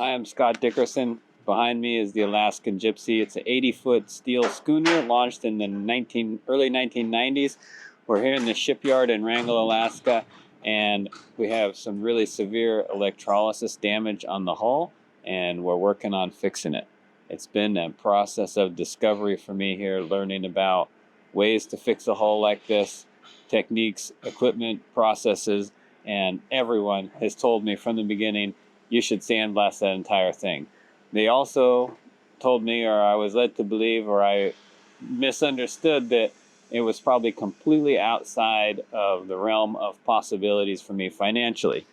Hi, I'm Scott Dickerson. Behind me is the Alaskan Gypsy. It's an 80-foot steel schooner launched in the early 1990s. We're here in the shipyard in Wrangell, Alaska, and we have some really severe electrolysis damage on the hull, and we're working on fixing it. It's been a process of discovery for me here, learning about ways to fix a hull like this, techniques, equipment, processes, and everyone has told me from the beginning, you should sandblast that entire thing. They also told me, or I was led to believe, or I misunderstood, that it was probably completely outside of the realm of possibilities for me financially.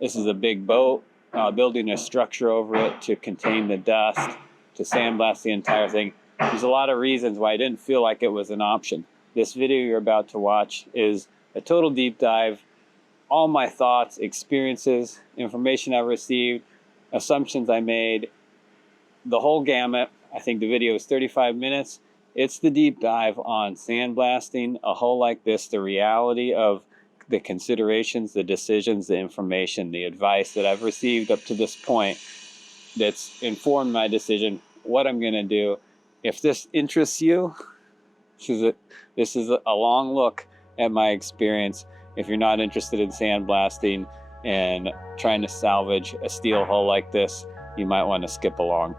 This is a big boat, building a structure over it to contain the dust, to sandblast the entire thing. There's a lot of reasons why I didn't feel like it was an option. This video you're about to watch is a total deep dive. All my thoughts, experiences, information I've received, assumptions I made, the whole gamut. I think the video is 35 minutes. It's the deep dive on sandblasting a hull like this, the reality of the considerations, the decisions, the information, the advice that I've received up to this point that's informed my decision, what I'm going to do. If this interests you, this is a long look at my experience. If you're not interested in sandblasting and trying to salvage a steel hull like this, you might want to skip along.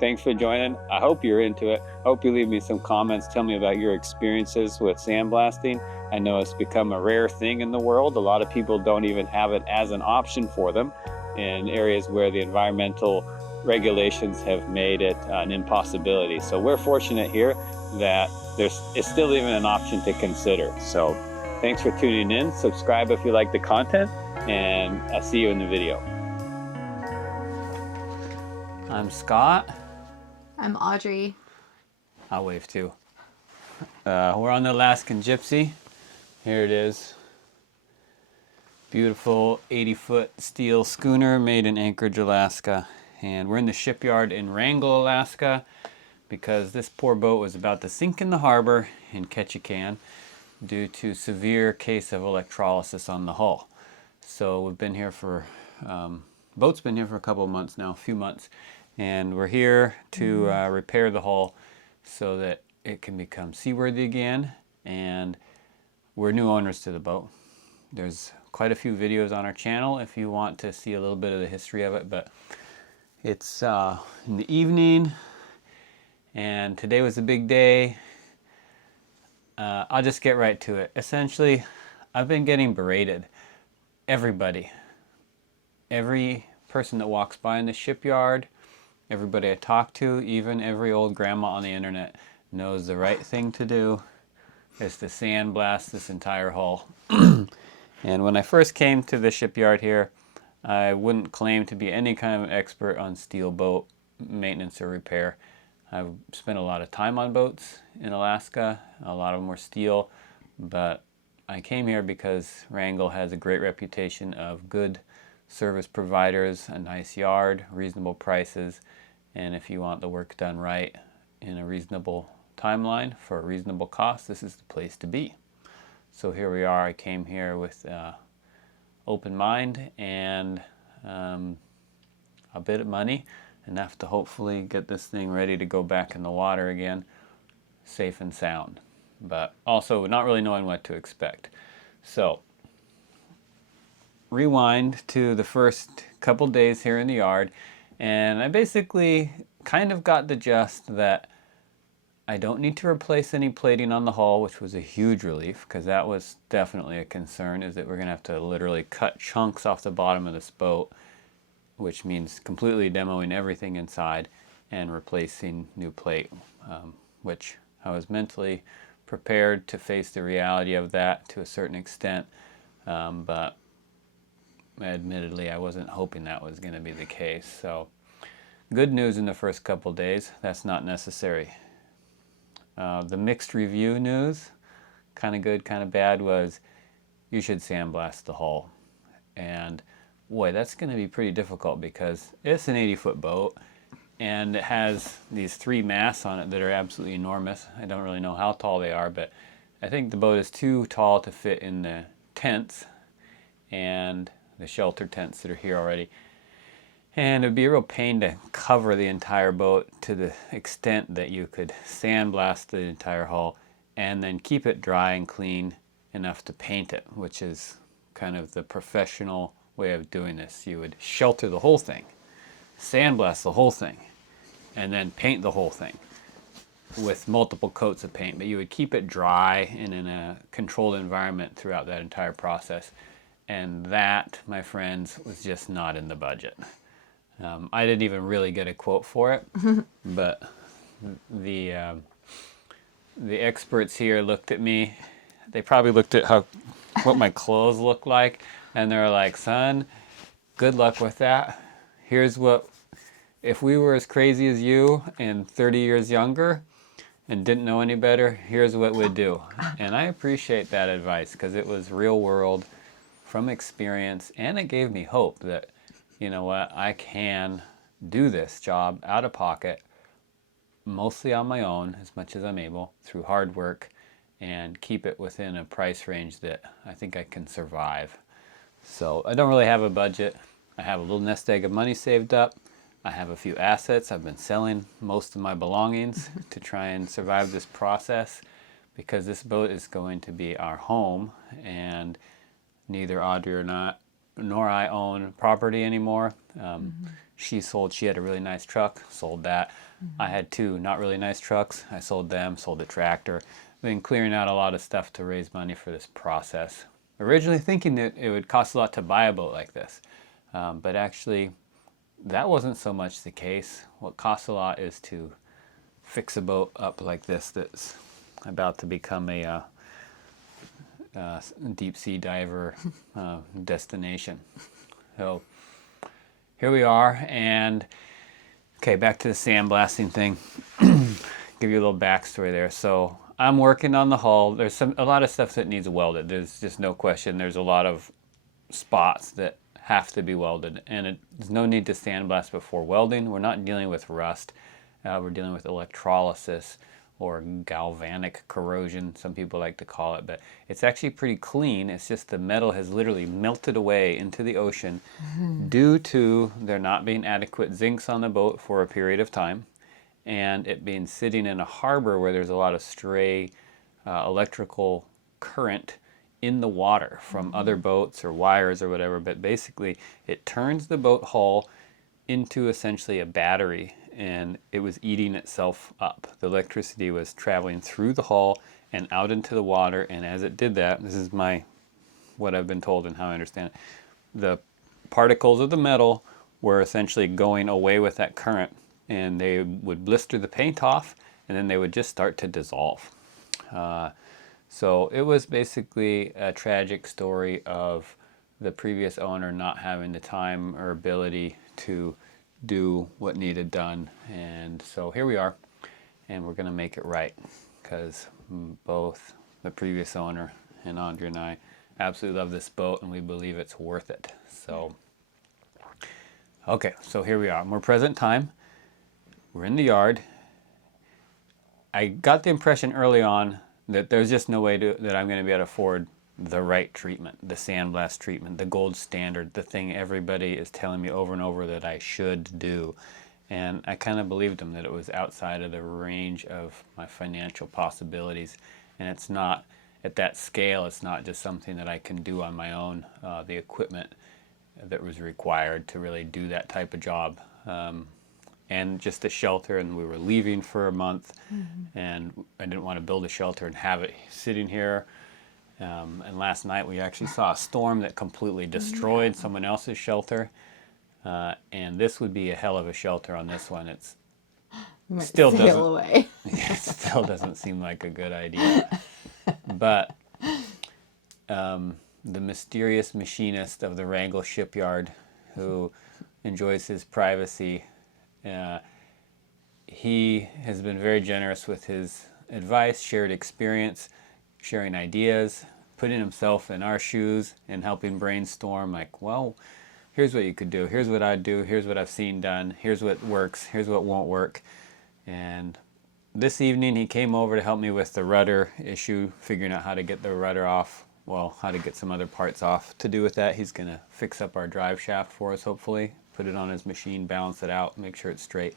Thanks for joining. I hope you're into it. I hope you leave me some comments. Tell me about your experiences with sandblasting. I know it's become a rare thing in the world. A lot of people don't even have it as an option for them in areas where the environmental regulations have made it an impossibility. So we're fortunate here that it's still even an option to consider. So thanks for tuning in. Subscribe if you like the content, and I'll see you in the video. I'm Scott. I'm Audrey. I'll wave too. We're on the Alaskan Gypsy. Here it is. Beautiful 80-foot steel schooner made in Anchorage, Alaska. And we're in the shipyard in Wrangell, Alaska, because this poor boat was about to sink in the harbor in Ketchikan due to severe case of electrolysis on the hull. So we've been here for, boat's been here for a couple of months now, a few months, and we're here to repair the hull so that it can become seaworthy again, and we're new owners to the boat. There's quite a few videos on our channel if you want to see a little bit of the history of it, but it's in the evening, and today was a big day. I'll just get right to it. Essentially, I've been getting berated. Everybody, every person that walks by in the shipyard, everybody I talk to, even every old grandma on the internet knows the right thing to do is to sandblast this entire hull. And when I first came to the shipyard here, I wouldn't claim to be any kind of expert on steel boat maintenance or repair. I've spent a lot of time on boats in Alaska. A lot of them were steel, but I came here because Wrangell has a great reputation of good service providers, a nice yard, reasonable prices, and if you want the work done right in a reasonable timeline for a reasonable cost, this is the place to be. So here we are. I came here with open mind and a bit of money, enough to hopefully get this thing ready to go back in the water again, safe and sound, but also not really knowing what to expect. So rewind to the first couple days here in the yard, and I basically kind of got the gist that I don't need to replace any plating on the hull, which was a huge relief, because that was definitely a concern, is that we're going to have to literally cut chunks off the bottom of this boat, which means completely demoing everything inside and replacing new plate, which I was mentally prepared to face the reality of that to a certain extent, but admittedly I wasn't hoping that was going to be the case. So good news in the first couple days, that's not necessary. The mixed review news, kind of good, kind of bad, was you should sandblast the hull. And boy, that's going to be pretty difficult because it's an 80-foot boat and it has these 3 masts on it that are absolutely enormous. I don't really know how tall they are, but I think the boat is too tall to fit in the tents and the shelter tents that are here already. And it'd be a real pain to cover the entire boat to the extent that you could sandblast the entire hull and then keep it dry and clean enough to paint it, which is kind of the professional way of doing this. You would shelter the whole thing, sandblast the whole thing, and then paint the whole thing with multiple coats of paint. But you would keep it dry and in a controlled environment throughout that entire process. And that, my friends, was just not in the budget. I didn't even really get a quote for it, but the experts here looked at me. They probably looked at what my clothes look like, and they're like, "Son, good luck with that. Here's what, if we were as crazy as you and 30 years younger and didn't know any better, here's what we'd do." And I appreciate that advice because it was real world from experience, and it gave me hope that, you know what, I can do this job out of pocket, mostly on my own, as much as I'm able, through hard work, and keep it within a price range that I think I can survive. So I don't really have a budget. I have a little nest egg of money saved up. I have a few assets. I've been selling most of my belongings to try and survive this process because this boat is going to be our home, and neither Audrey nor I own property anymore. She had a really nice truck, sold that. I had two not really nice trucks. I sold them, sold the tractor. I've been clearing out a lot of stuff to raise money for this process. Originally thinking that it would cost a lot to buy a boat like this, but actually that wasn't so much the case. What costs a lot is to fix a boat up like this that's about to become a deep sea diver destination. So here we are, and okay, back to the sandblasting thing. Give you a little backstory there. So I'm working on the hull. There's a lot of stuff that needs welded. There's just no question. There's a lot of spots that have to be welded, and there's no need to sandblast before welding. We're not dealing with rust. We're dealing with electrolysis, or galvanic corrosion, some people like to call it, but it's actually pretty clean. It's just the metal has literally melted away into the ocean due to there not being adequate zincs on the boat for a period of time, and it being sitting in a harbor where there's a lot of stray electrical current in the water from other boats or wires or whatever. But basically it turns the boat hull into essentially a battery, and it was eating itself up. The electricity was traveling through the hull and out into the water, and as it did that, this is what I've been told and how I understand it, the particles of the metal were essentially going away with that current, and they would blister the paint off, and then they would just start to dissolve. So it was basically a tragic story of the previous owner not having the time or ability to do what needed done. And so here we are, and we're going to make it right, because both the previous owner and Audrey and I absolutely love this boat, and we believe it's worth it. So okay, so here we are. More present time. We're in the yard. I got the impression early on that there's just no way that I'm going to be able to afford the right treatment, the sandblast treatment, the gold standard, the thing everybody is telling me over and over that I should do. And I kind of believed them that it was outside of the range of my financial possibilities. And it's not, at that scale, it's not just something that I can do on my own. The equipment that was required to really do that type of job. And just a shelter, and we were leaving for a month, and I didn't want to build a shelter and have it sitting here. And last night we actually saw a storm that completely destroyed someone else's shelter, and this would be a hell of a shelter on this one. It still doesn't seem like a good idea. But the mysterious machinist of the Wrangell shipyard, who enjoys his privacy, he has been very generous with his advice, shared experience, sharing ideas, putting himself in our shoes and helping brainstorm, like, well, here's what you could do, here's what I'd do, here's what I've seen done, here's what works, here's what won't work. And this evening he came over to help me with the rudder issue, figuring out how to get the rudder off, well, how to get some other parts off. To do with that, he's going to fix up our drive shaft for us, hopefully, put it on his machine, balance it out, make sure it's straight,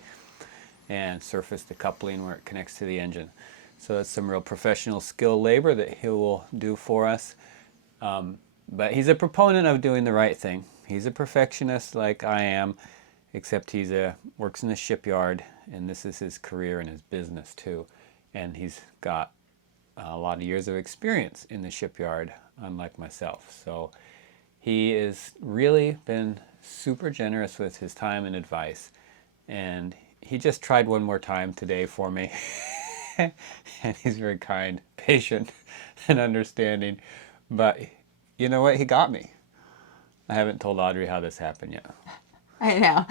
and surface the coupling where it connects to the engine. So that's some real professional skill labor that he will do for us. But he's a proponent of doing the right thing. He's a perfectionist like I am, except works in the shipyard, and this is his career and his business too. And he's got a lot of years of experience in the shipyard, unlike myself. So he has really been super generous with his time and advice. And he just tried one more time today for me. And he's very kind, patient, and understanding. But you know what? He got me. I haven't told Audrey how this happened yet. I know.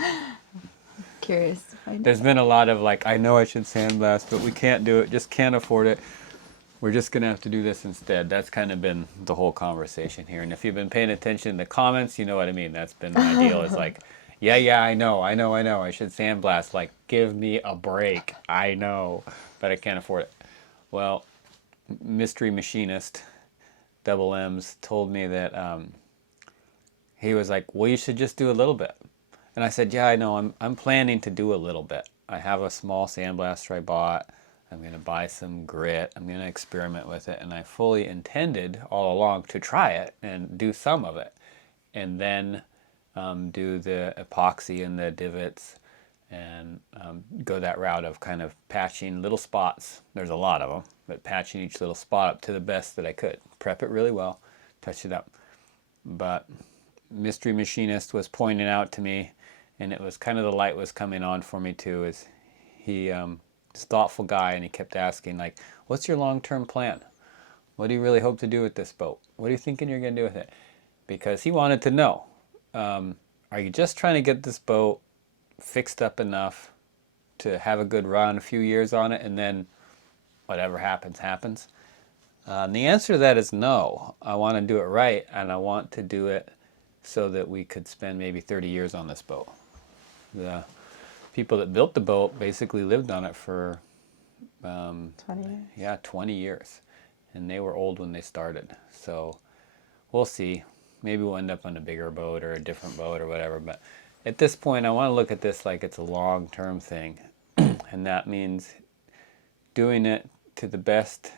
Curious to find out. There's been a lot of like, I know I should sandblast, but we can't do it, just can't afford it. We're just going to have to do this instead. That's kind of been the whole conversation here. And if you've been paying attention in the comments, you know what I mean. That's been my deal. It's like, yeah, I know. I should sandblast. Like, give me a break. I know, but I can't afford it. Well, mystery machinist, double M's, told me that he was like, well, you should just do a little bit. And I said, yeah, I know. I'm planning to do a little bit. I have a small sandblaster I bought. I'm going to buy some grit. I'm going to experiment with it. And I fully intended all along to try it and do some of it. And then do the epoxy and the divots and go that route of kind of patching little spots. There's a lot of them, but patching each little spot up to the best that I could. Prep it really well, touch it up. But mystery machinist was pointing out to me, and it was kind of the light was coming on for me too, is he's a thoughtful guy, and he kept asking, like, what's your long-term plan? What do you really hope to do with this boat? What are you thinking you're going to do with it? Because he wanted to know, are you just trying to get this boat fixed up enough to have a good run, a few years on it, and then whatever happens, happens? And the answer to that is no. I want to do it right, and I want to do it so that we could spend maybe 30 years on this boat. The people that built the boat basically lived on it for 20 years. Yeah, 20 years. And they were old when they started. So we'll see. Maybe we'll end up on a bigger boat or a different boat or whatever. But at this point, I want to look at this like it's a long-term thing. And that means doing it to the best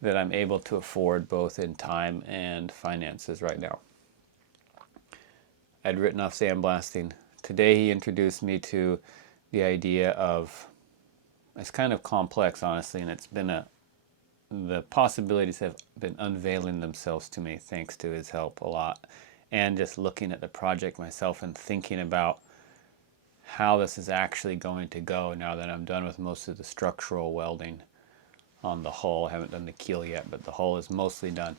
that I'm able to afford, both in time and finances right now. I'd written off sandblasting. Today he introduced me to the idea of, it's kind of complex, honestly, and it's been the possibilities have been unveiling themselves to me thanks to his help a lot. And just looking at the project myself and thinking about how this is actually going to go now that I'm done with most of the structural welding on the hull. I haven't done the keel yet, but the hull is mostly done.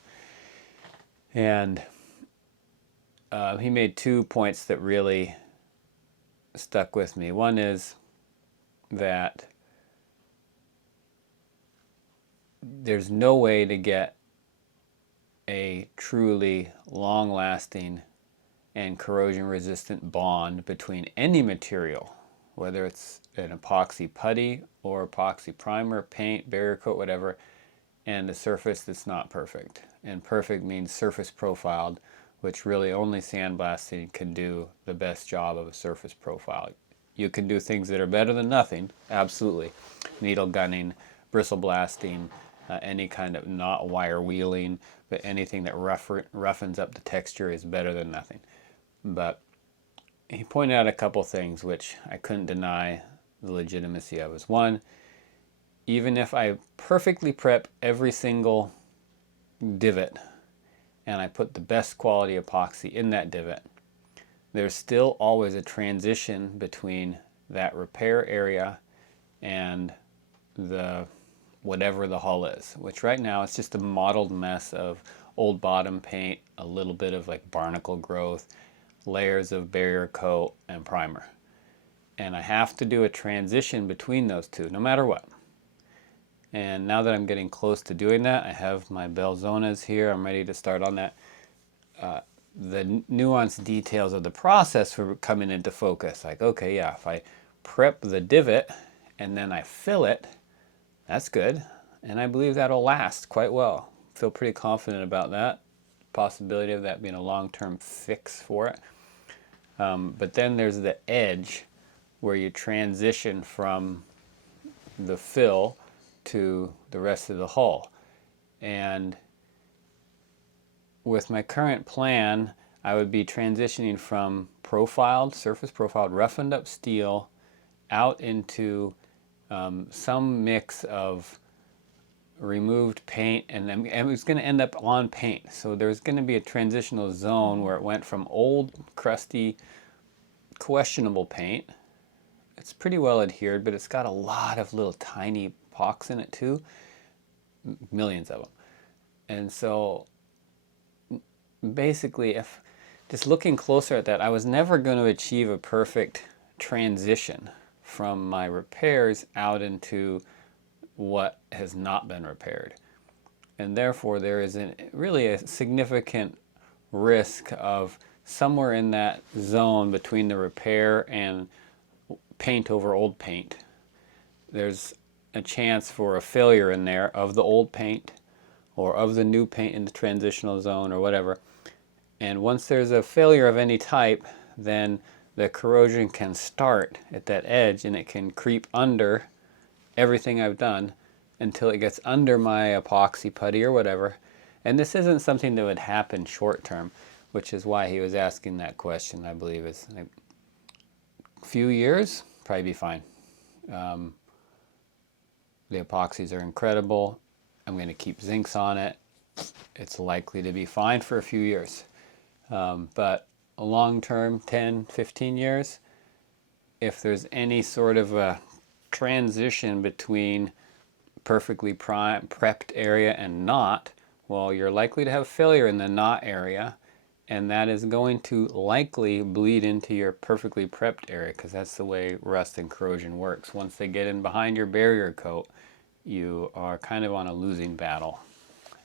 And he made 2 points that really stuck with me. One is that there's no way to get a truly long-lasting and corrosion-resistant bond between any material, whether it's an epoxy putty or epoxy primer, paint, barrier coat, whatever, and a surface that's not perfect. And perfect means surface profiled, which really only sandblasting can do the best job of a surface profile. You can do things that are better than nothing, absolutely. Needle gunning, bristle blasting, any kind of, not wire wheeling, but anything that roughens up the texture is better than nothing. But he pointed out a couple things which I couldn't deny the legitimacy of. Is one, even if I perfectly prep every single divot and I put the best quality epoxy in that divot, there's still always a transition between that repair area and the whatever the hull is, which right now it's just a mottled mess of old bottom paint, a little bit of like barnacle growth, layers of barrier coat and primer. And I have to do a transition between those two, no matter what. And now that I'm getting close to doing that, I have my Belzonas here. I'm ready to start on that. The nuanced details of the process were coming into focus. Like, okay, yeah, if I prep the divot and then I fill it, that's good. And I believe that'll last quite well. Feel pretty confident about that. Possibility of that being a long-term fix for it. But then there's the edge where you transition from the fill to the rest of the hull. And with my current plan, I would be transitioning from profiled, surface profiled, roughened up steel out into some mix of removed paint, and it was going to end up on paint. So there's going to be a transitional zone where it went from old, crusty, questionable paint. It's pretty well adhered, but it's got a lot of little tiny pocks in it too, millions of them. And so basically, if just looking closer at that, I was never going to achieve a perfect transition from my repairs out into what has not been repaired. And therefore there is really a significant risk of somewhere in that zone between the repair and paint over old paint. There's a chance for a failure in there of the old paint or of the new paint in the transitional zone or whatever. And once there's a failure of any type, then the corrosion can start at that edge and it can creep under everything I've done until it gets under my epoxy putty or whatever. And this isn't something that would happen short term, which is why he was asking that question, I believe. Is like a few years, probably be fine. The epoxies are incredible. I'm going to keep zincs on it. It's likely to be fine for a few years. But a long term, 10, 15 years, if there's any sort of a transition between perfectly prepped area and not, well, you're likely to have failure in the not area, and that is going to likely bleed into your perfectly prepped area, because that's the way rust and corrosion works. Once they get in behind your barrier coat, you are kind of on a losing battle.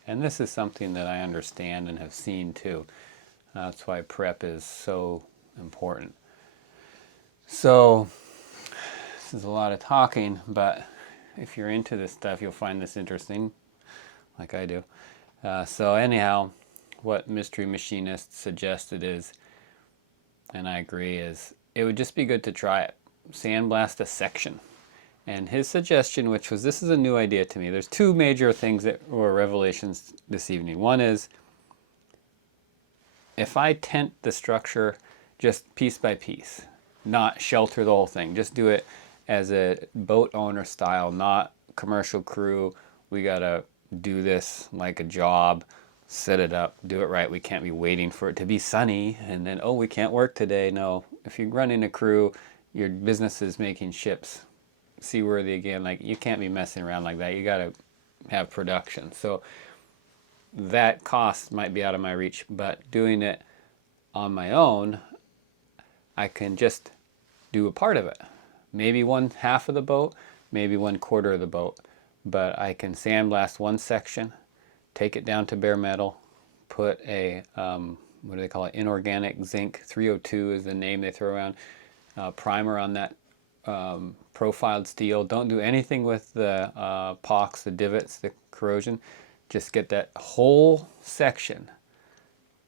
And this is something that I understand and have seen too. That's why prep is so important. So this is a lot of talking, but if you're into this stuff, you'll find this interesting, like I do. So anyhow, what Mystery Machinist suggested is, and I agree, is it would just be good to try it. Sandblast a section. And his suggestion, which was, this is a new idea to me. There's two major things that were revelations this evening. One is, if I tent the structure just piece by piece, not shelter the whole thing, just do it as a boat owner style, not commercial crew. We gotta do this like a job, set it up, do it right. We can't be waiting for it to be sunny and then, oh, we can't work today. No, if you're running a crew, your business is making ships seaworthy again. Like, you can't be messing around like that. You gotta have production. So that cost might be out of my reach, but doing it on my own, I can just do a part of it. Maybe one half of the boat, maybe 1/4 of the boat, but I can sandblast one section, take it down to bare metal, put a, what do they call it, inorganic zinc, 302 is the name they throw around, primer on that profiled steel. Don't do anything with the pocks, the divots, the corrosion. Just get that whole section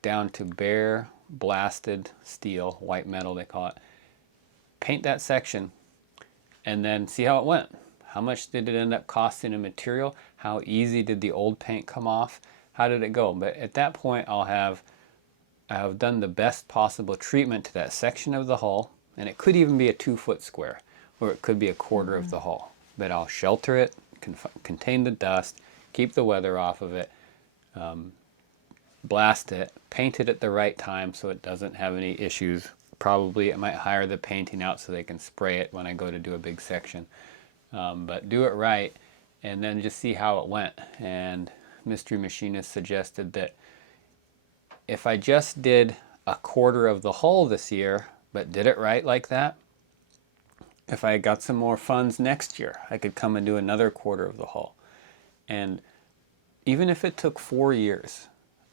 down to bare blasted steel, white metal they call it. Paint that section and then see how it went. How much did it end up costing in material? How easy did the old paint come off? How did it go? But at that point I have done the best possible treatment to that section of the hull, and it could even be a 2-foot square, or it could be 1/4 of the hull. But I'll shelter it, contain the dust, keep the weather off of it, blast it, paint it at the right time so it doesn't have any issues. Probably I might hire the painting out so they can spray it when I go to do a big section. But do it right and then just see how it went. And Mystery Machinist suggested that if I just did 1/4 of the hull this year, but did it right like that, if I got some more funds next year, I could come and do another 1/4 of the hull. And even if it took 4 years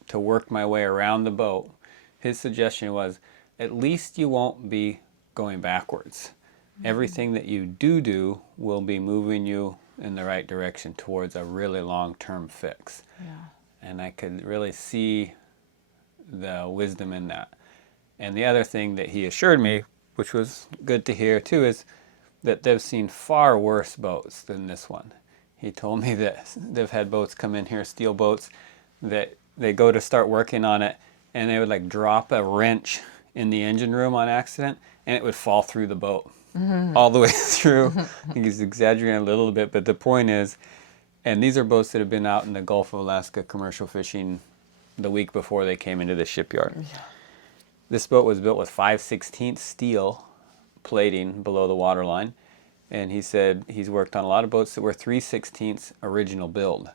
to work my way around the boat, his suggestion was, at least you won't be going backwards. Everything that you do will be moving you in the right direction towards a really long-term fix. Yeah. And I could really see the wisdom in that. And the other thing that he assured me, which was good to hear too, is that they've seen far worse boats than this one. He told me that they've had boats come in here, steel boats, that they go to start working on it and they would like drop a wrench in the engine room on accident and it would fall through the boat all the way through. I think he's exaggerating a little bit, but the point is, and these are boats that have been out in the Gulf of Alaska commercial fishing the week before they came into the shipyard. Yeah. This boat was built with 5/16 steel plating below the waterline, and he said he's worked on a lot of boats that were 3/16 original build.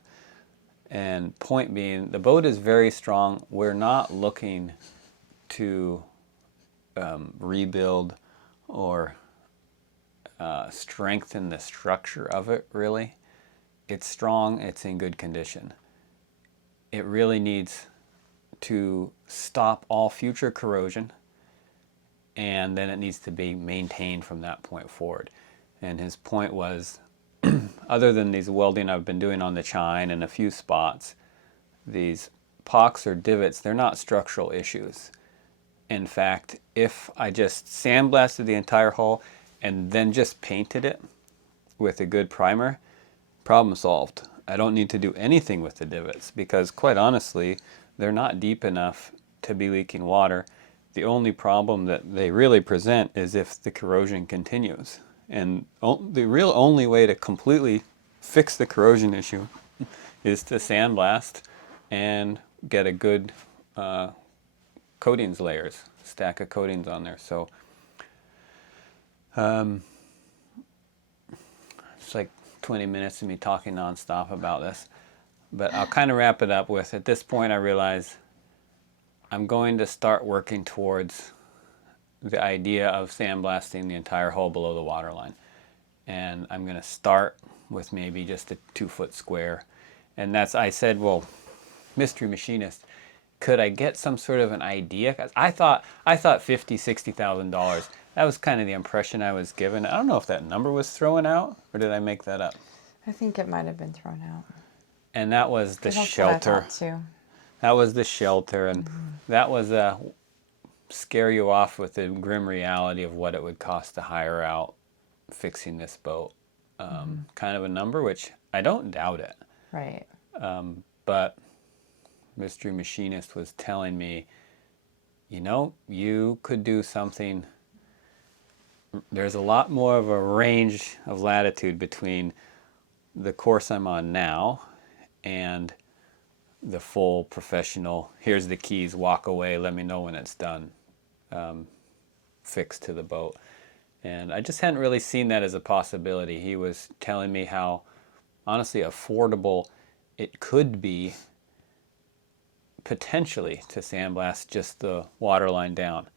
And point being, the boat is very strong. We're not looking to rebuild or strengthen the structure of it, really. It's strong, it's in good condition. It really needs to stop all future corrosion, and then it needs to be maintained from that point forward. And his point was, other than these welding I've been doing on the chine and a few spots, these pocks or divots, they're not structural issues. In fact, if I just sandblasted the entire hull and then just painted it with a good primer, problem solved. I don't need to do anything with the divots because, quite honestly, they're not deep enough to be leaking water. The only problem that they really present is if the corrosion continues. And the real only way to completely fix the corrosion issue is to sandblast and get a good coatings layers, stack of coatings on there. So it's like 20 minutes of me talking nonstop about this, but I'll kind of wrap it up with, at this point I realize I'm going to start working towards the idea of sandblasting the entire hull below the waterline. And I'm going to start with maybe just a 2-foot square. And that's, I said, well, mystery machinist, could I get some sort of an idea? 'Cause I thought $50,000-$60,000. That was kind of the impression I was given. I don't know if that number was thrown out or did I make that up? I think it might have been thrown out. And that was the That's shelter. what I thought too. That was the shelter, and that was scare you off with the grim reality of what it would cost to hire out fixing this boat. Kind of a number, which I don't doubt it. Right. But Mystery Machinist was telling me, you know, you could do something. There's a lot more of a range of latitude between the course I'm on now and the full professional, here's the keys, walk away, let me know when it's done, fix to the boat. And I just hadn't really seen that as a possibility. He was telling me how honestly affordable it could be potentially to sandblast just the waterline down.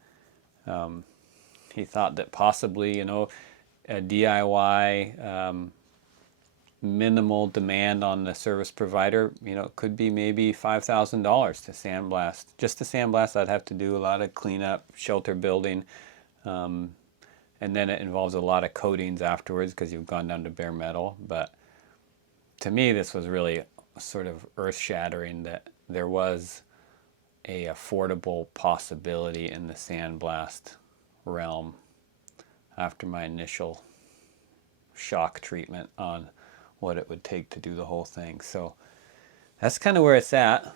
He thought that possibly, you know, a DIY minimal demand on the service provider, you know, could be maybe $5,000 to sandblast. Just to sandblast, I'd have to do a lot of cleanup, shelter building, and then it involves a lot of coatings afterwards because you've gone down to bare metal. But to me, this was really sort of earth-shattering that there was a affordable possibility in the sandblast realm after my initial shock treatment on what it would take to do the whole thing. So that's kind of where it's at.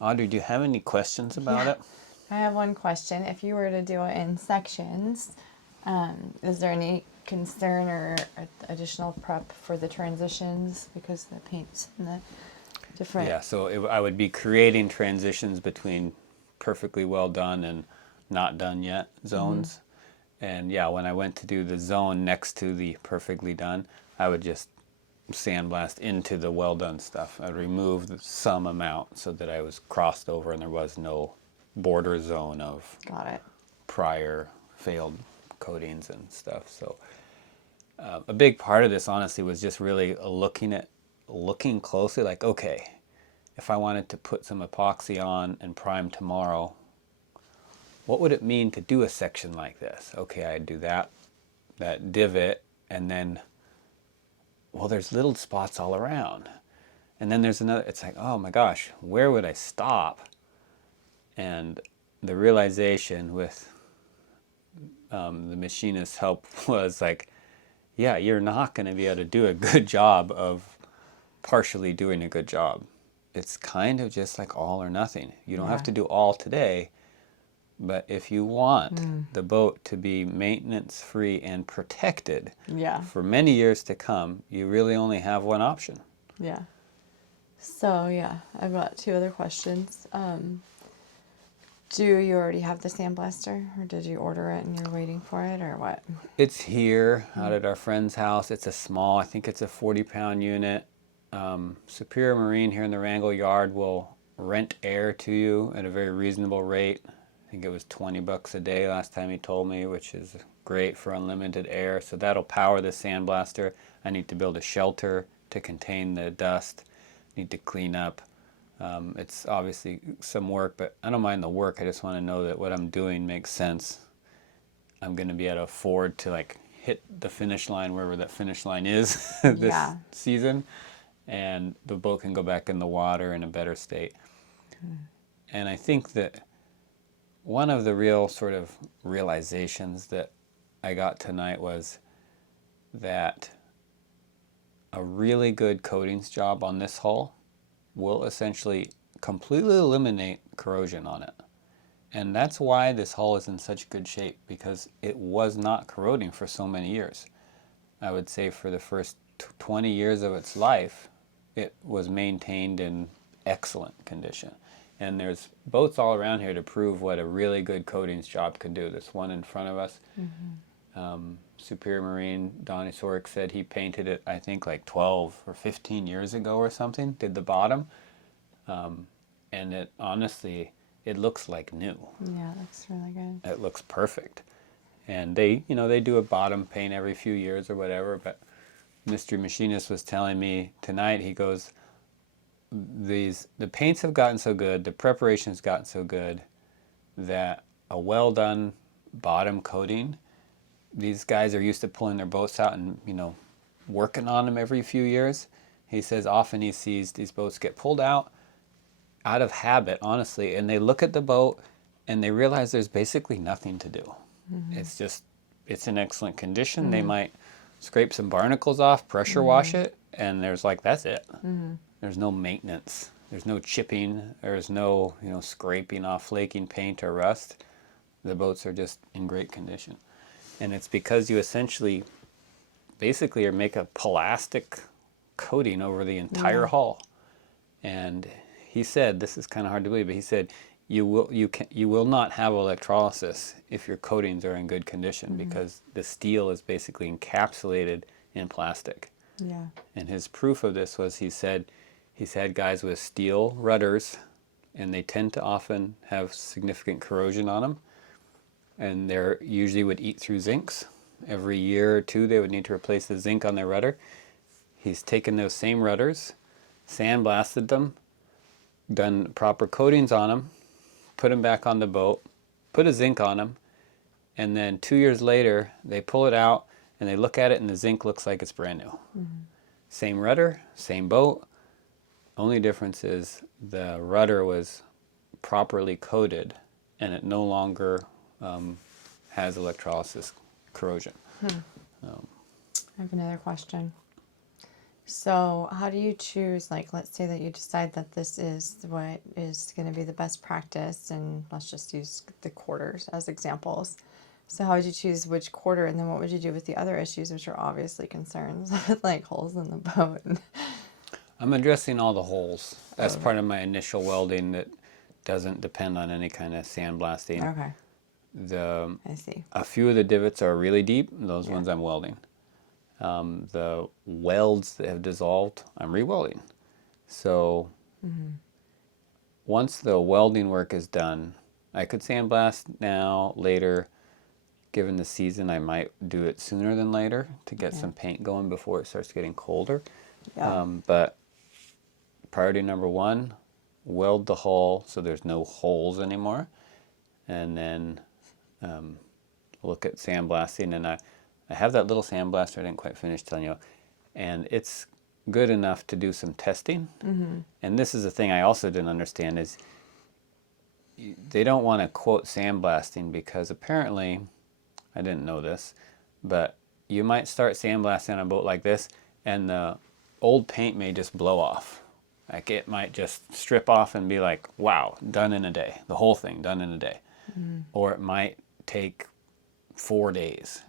Audrey, do you have any questions about it? I have one question. If you were to do it in sections, is there any concern or additional prep for the transitions because the paint's in the different... Yeah, so I would be creating transitions between perfectly well done and not done yet zones. And yeah, when I went to do the zone next to the perfectly done, I would just sandblast into the well done stuff. I'd remove some amount so that I was crossed over and there was no border zone of Got it. prior failed coatings and stuff. So a big part of this honestly was just really looking closely, like, okay, if I wanted to put some epoxy on and prime tomorrow, what would it mean to do a section like this? Okay, I'd do that divot, and then, well, there's little spots all around. And then there's another, it's like, oh my gosh, where would I stop? And the realization with the machinist's help was like, yeah, you're not going to be able to do a good job of partially doing a good job. It's kind of just like all or nothing. You don't have to do all today, but if you want the boat to be maintenance free and protected for many years to come, you really only have one option. Yeah. So yeah, I've got two other questions. Do you already have the sandblaster, or did you order it and you're waiting for it, or what? It's here out at our friend's house. It's a small, I think it's a 40-pound unit. Superior Marine here in the Wrangell yard will rent air to you at a very reasonable rate. I think it was $20 a day last time he told me, which is great for unlimited air. So that'll power the sandblaster. I need to build a shelter to contain the dust. Need to clean up. It's obviously some work, but I don't mind the work. I just want to know that what I'm doing makes sense. I'm going to be able to afford to like hit the finish line wherever that finish line is this season, and the boat can go back in the water in a better state. And I think that one of the real sort of realizations that I got tonight was that a really good coatings job on this hull will essentially completely eliminate corrosion on it. And that's why this hull is in such good shape, because it was not corroding for so many years. I would say for the first 20 years of its life, it was maintained in excellent condition. And there's boats all around here to prove what a really good coatings job could do. This one in front of us, Superior Marine, Donnie Sorick said he painted it, I think, like 12 or 15 years ago or something, did the bottom. And it honestly, it looks like new. Yeah, it looks really good. It looks perfect. And they, they do a bottom paint every few years or whatever, but Mr. Machinist was telling me tonight, he goes, the paints have gotten so good, the preparation's gotten so good that a well done bottom coating, these guys are used to pulling their boats out and, working on them every few years. He says often he sees these boats get pulled out of habit, honestly, and they look at the boat and they realize there's basically nothing to do. It's in excellent condition. They might scrape some barnacles off, pressure wash it, and there's like, that's it. There's no maintenance. There's no chipping. There's no, scraping off flaking paint or rust. The boats are just in great condition. And it's because you essentially basically make a plastic coating over the entire hull. And he said, this is kind of hard to believe, but he said, you will not have electrolysis if your coatings are in good condition, because the steel is basically encapsulated in plastic. Yeah. And his proof of this was he's had guys with steel rudders, and they tend to often have significant corrosion on them, and they usually would eat through zincs. Every year or two they would need to replace the zinc on their rudder. He's taken those same rudders, sandblasted them, done proper coatings on them, put them back on the boat, put a zinc on them, and then 2 years later they pull it out and they look at it and the zinc looks like it's brand new. Same rudder, same boat. Only difference is the rudder was properly coated and it no longer has electrolysis corrosion. I have another question. So how do you choose, like, let's say that you decide that this is what is going to be the best practice, and let's just use the quarters as examples. So how would you choose which quarter, and then what would you do with the other issues, which are obviously concerns, like holes in the boat? I'm addressing all the holes. That's part of my initial welding that doesn't depend on any kind of sandblasting. Okay. I see. A few of the divots are really deep. Those ones I'm welding. The welds that have dissolved, I'm re-welding. So once the welding work is done, I could sandblast now, later. Given the season, I might do it sooner than later to get some paint going before it starts getting colder. But priority number one, weld the hull so there's no holes anymore. And then look at sandblasting. And I have that little sandblaster I didn't quite finish telling you. And it's good enough to do some testing. And this is the thing I also didn't understand is they don't want to quote sandblasting because apparently, I didn't know this, but you might start sandblasting on a boat like this and the old paint may just blow off. Like it might just strip off and be like, wow, done in a day. The whole thing done in a day. Or it might take 4 days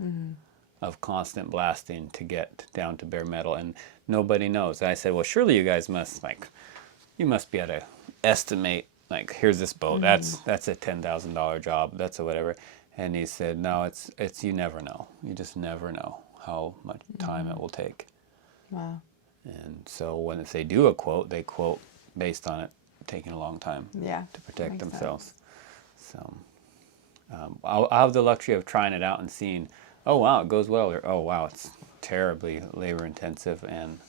of constant blasting to get down to bare metal, and nobody knows. And I said, well, surely you guys must you must be able to estimate, like, here's this boat, that's a $10,000 job, that's a whatever. And he said, no, it's you never know. You just never know how much time it will take. Wow. And so if they do a quote, they quote based on it taking a long time to protect makes themselves. So I'll have the luxury of trying it out and seeing, oh wow, it goes well, or oh wow, it's terribly labor intensive and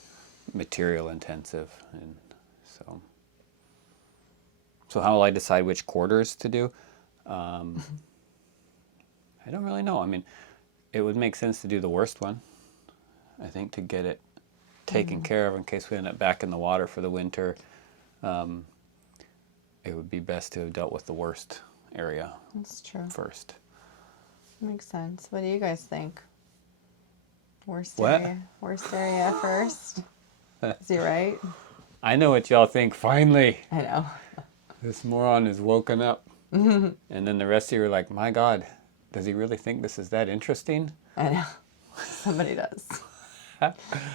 material intensive. And so how will I decide which quarters to do? I don't really know. I mean, it would make sense to do the worst one, I think, to get it taken care of in case we end up back in the water for the winter. It would be best to have dealt with the worst area That's true. first. Makes sense. What do you guys think? Worst What? area first? Is he right? I know what y'all think, finally. I know. This moron is woken up. And then the rest of you are like, my God, does he really think this is that interesting? I know. Somebody does.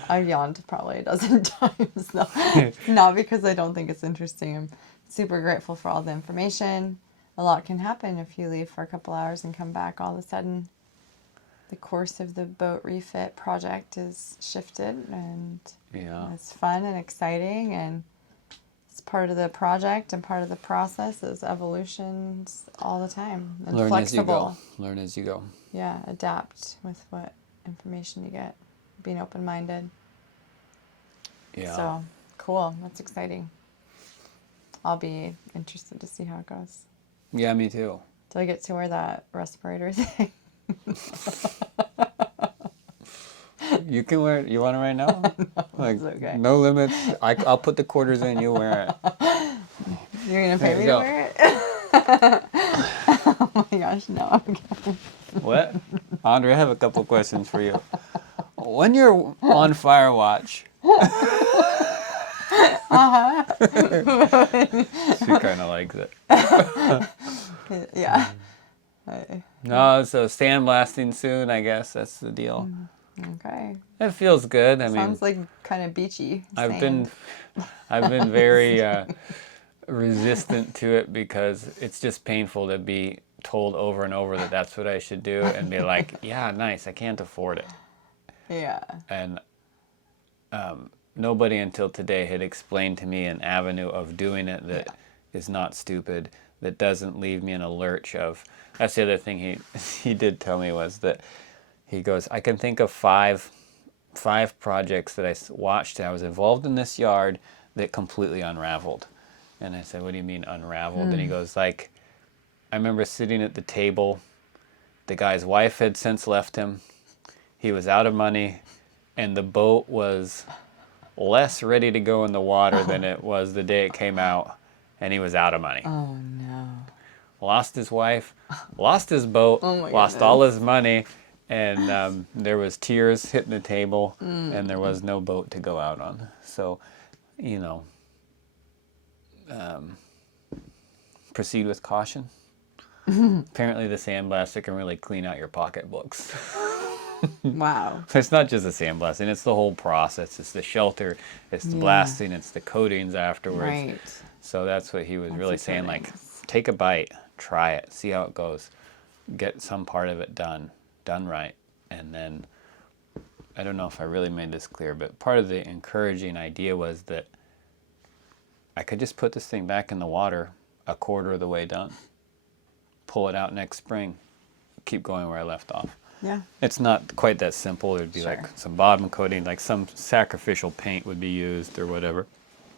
I've yawned probably a dozen times though. Not because I don't think it's interesting. I'm super grateful for all the information. A lot can happen if you leave for a couple hours and come back. All of a sudden, the course of the boat refit project is shifted, and it's fun and exciting, and it's part of the project and part of the process is evolutions all the time and Learn flexible. as you go. Learn as you go. Yeah, adapt with what information you get. Being open-minded. Yeah. So, cool. That's exciting. I'll be interested to see how it goes. Yeah, me too. Do I get to wear that respirator thing? You can wear it. You want it right now? No, Like, it's okay. no limits. I'll put the quarters in. You wear it. You're going to pay There me you to go. wear it? Oh my gosh, no. I'm kidding. What? Andre, I have a couple questions for you. When you're on fire watch. She kind of likes it. Yeah. No, so sandblasting soon, I guess. That's the deal. Okay. It feels good. I mean, Sounds like kind of beachy. I've sand. been very resistant to it because it's just painful to be told over and over that that's what I should do and be like, yeah, nice, I can't afford it. Yeah. And nobody until today had explained to me an avenue of doing it that is not stupid, that doesn't leave me in a lurch of. That's the other thing he did tell me was that he goes, I can think of five projects that I watched. I was involved in this yard that completely unraveled. And I said, what do you mean unraveled? And he goes, like, I remember sitting at the table. The guy's wife had since left him. He was out of money. And the boat was less ready to go in the water than it was the day it came out. And he was out of money. Oh, no. Lost his wife, lost his boat, lost all his money. And there was tears hitting the table, and there was no boat to go out on. So, proceed with caution. Apparently the sandblaster can really clean out your pocketbooks. Wow. It's not just the sandblasting, it's the whole process. It's the shelter, it's the blasting, it's the coatings afterwards. Right. So that's what he was really saying, like, coatings. take a bite, try it, see how it goes. Get some part of it done right. And then, I don't know if I really made this clear, but part of the encouraging idea was that I could just put this thing back in the water a quarter of the way done. Pull it out next spring, keep going where I left off. Yeah. It's not quite that simple. There'd be like some bottom coating, like some sacrificial paint would be used or whatever.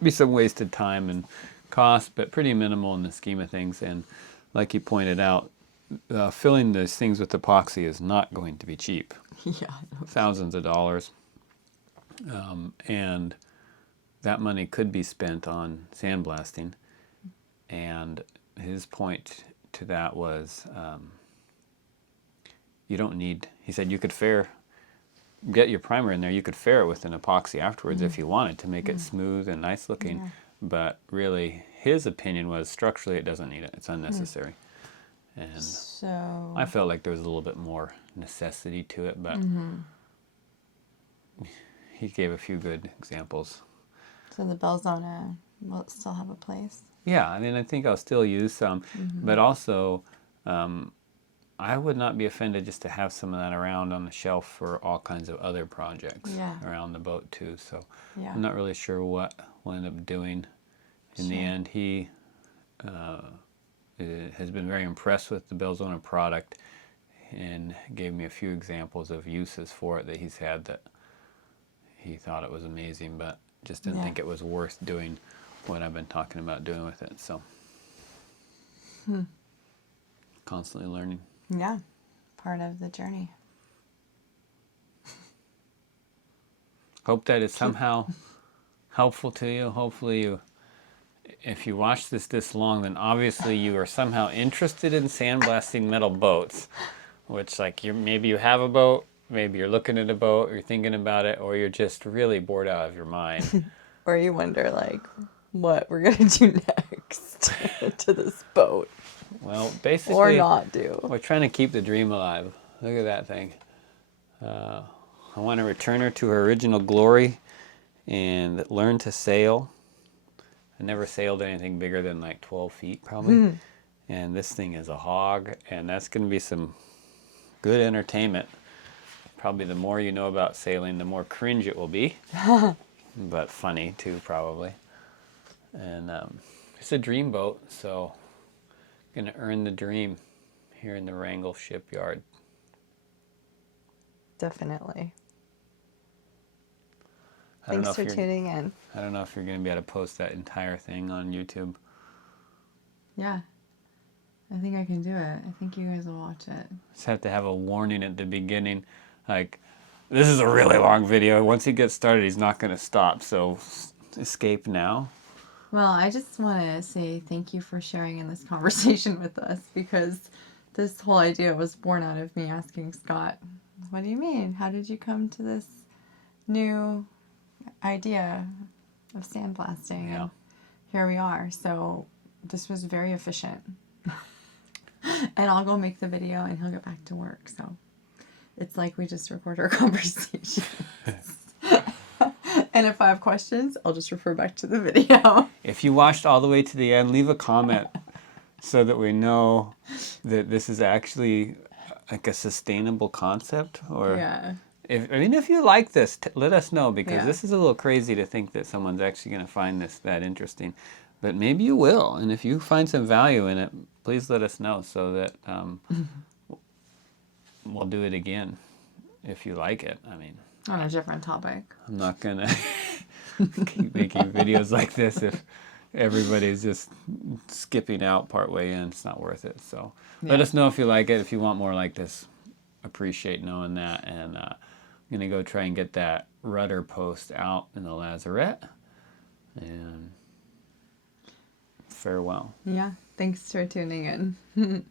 Be some wasted time and cost, but pretty minimal in the scheme of things. And like you pointed out, filling those things with epoxy is not going to be cheap. Yeah. Thousands of dollars. And that money could be spent on sandblasting. And his point to that was, you don't need, he said you could get your primer in there, you could fair it with an epoxy afterwards if you wanted to make it smooth and nice looking. Yeah. But really, his opinion was structurally it doesn't need it. It's unnecessary. And So I felt like there was a little bit more necessity to it, but he gave a few good examples. so the Belzona will it still have a place? Yeah, I mean, I think I'll still use some, but also I would not be offended just to have some of that around on the shelf for all kinds of other projects around the boat too. So Yeah. I'm not really sure what we'll end up doing in the end. He has been very impressed with the Belzona product and gave me a few examples of uses for it that he's had that he thought it was amazing, but just didn't think it was worth doing what I've been talking about doing with it. So constantly learning. Yeah. Part of the journey. Hope that is somehow helpful to you. Hopefully you, if you watch this long, then obviously you are somehow interested in sandblasting metal boats, which like maybe you have a boat, maybe you're looking at a boat, you're thinking about it, or you're just really bored out of your mind. Or you wonder like what we're gonna do next to this boat. Well, basically, Or not do. we're trying to keep the dream alive. Look at that thing. I want to return her to her original glory and learn to sail. I never sailed anything bigger than like 12 feet probably. And this thing is a hog, and that's going to be some good entertainment. Probably the more you know about sailing, the more cringe it will be. But funny too, probably. And it's a dream boat, so I'm going to earn the dream here in the Wrangell shipyard. Definitely. I don't know Thanks if for you're- tuning in. I don't know if you're going to be able to post that entire thing on YouTube. Yeah. I think I can do it. I think you guys will watch it. Just have to have a warning at the beginning, like, this is a really long video. Once he gets started, he's not going to stop, so escape now. Well, I just want to say thank you for sharing in this conversation with us, because this whole idea was born out of me asking Scott, what do you mean? How did you come to this new idea of sandblasting? Yeah. And here we are. So this was very efficient. And I'll go make the video and he'll get back to work. So it's like we just record our conversations. And if I have questions, I'll just refer back to the video. If you watched all the way to the end, leave a comment so that we know that this is actually like a sustainable concept. Or Yeah. if you like this, let us know, because Yeah. this is a little crazy to think that someone's actually going to find this that interesting. But maybe you will, and if you find some value in it, please let us know so that we'll do it again if you like it. I mean, On a different topic. I'm not going to keep making videos like this if everybody's just skipping out partway in. It's not worth it. So let us know if you like it. If you want more like this, appreciate knowing that. And I'm going to go try and get that rudder post out in the lazarette. And farewell. Yeah. Thanks for tuning in.